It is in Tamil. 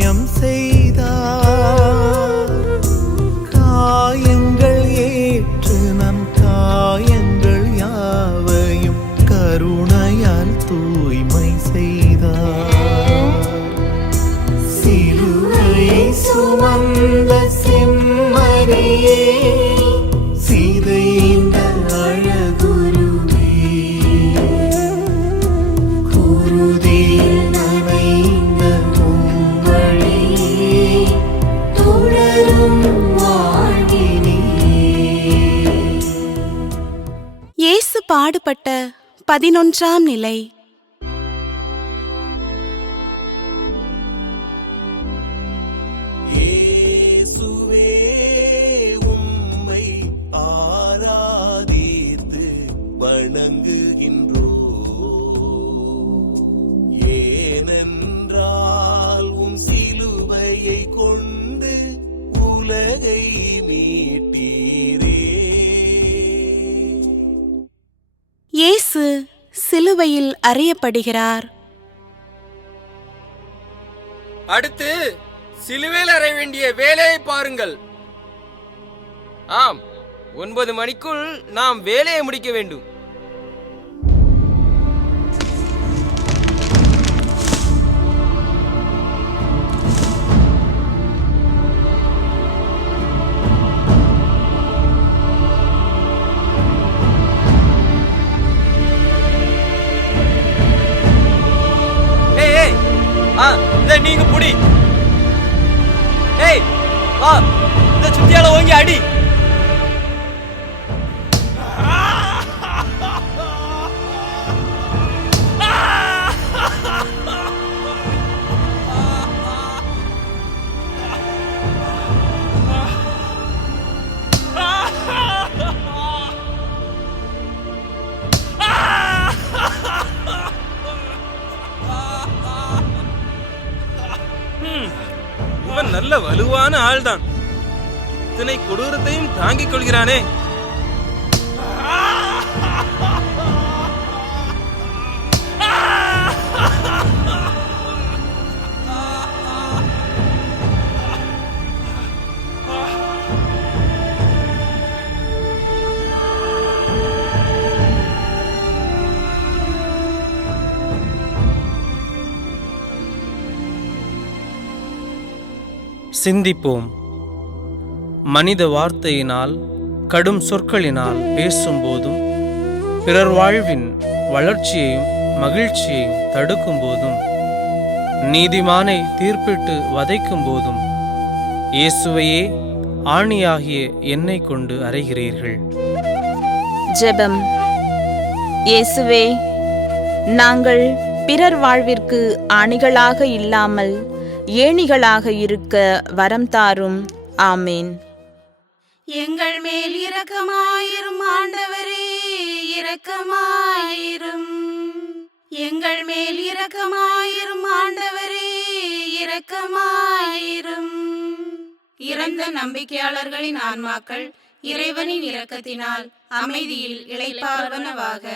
காயம் செய்தார். காயங்கள் ஏற்று நம் காயங்கள் யாவையும் கருணையால் தூய்மை செய்தார். சிலுவை சுமந்த செம்மறியே, சீதையின் அழகுருவே, குருதியில் நனைந்த உம்வழியே தொடரும் வாழ்வினே. இயேசு பாடுபட்ட 11ஆம் நிலை. இயேசுவே உம்மை ஆராதித்து வணங்குகின்றோம். ஏனென்றால் உம் சிலுவையை கொண்டு உலகை மீட்டீரே. இயேசு சிலுவையில் அறையப்படுகிறார். அடுத்து சிலுவையில் அறைய வேண்டிய வேலையை பாருங்கள். ஆம், 9 மணிக்குள் நாம் வேலையை முடிக்க வேண்டும். இதை நீங்க புடி. ஏய் வா, இந்த சுத்தியால ஓங்கி அடி. இவன் நல்ல வலுவான ஆள்தான். இத்தனை கொடூரத்தையும் தாங்கிக் கொள்கிறானே. சிந்திப்போம். மனித வார்த்தையினால், கடும் சொற்களினால் பேசும்போதும், பிறர் வாழ்வின் வளர்ச்சியையும் மகிழ்ச்சியையும் தடுக்கும் போதும், நீதிமானை தீர்ப்பிட்டு வதைக்கும் போதும், இயேசுவையே ஆணியாகிய என்னை கொண்டு அறைகிறீர்கள். ஜெபம். இயேசுவே, நாங்கள் பிறர் வாழ்விற்கு ஆணிகளாக இல்லாமல் ஏணிகளாக இருக்க வரம் தாரும். ஆமேன். எங்கள் மேல் இரக்கமாயிரும் ஆண்டவரே, இரக்கமாயிரும். எங்கள் மேல் இரக்கமாயிரும் ஆண்டவரே, இரக்கமாயிரும். இறந்த நம்பிக்கையாளர்களின் ஆன்மாக்கள் இறைவனின் இரக்கத்தினால் அமைதியில் இளைப்பாறுவனவாக.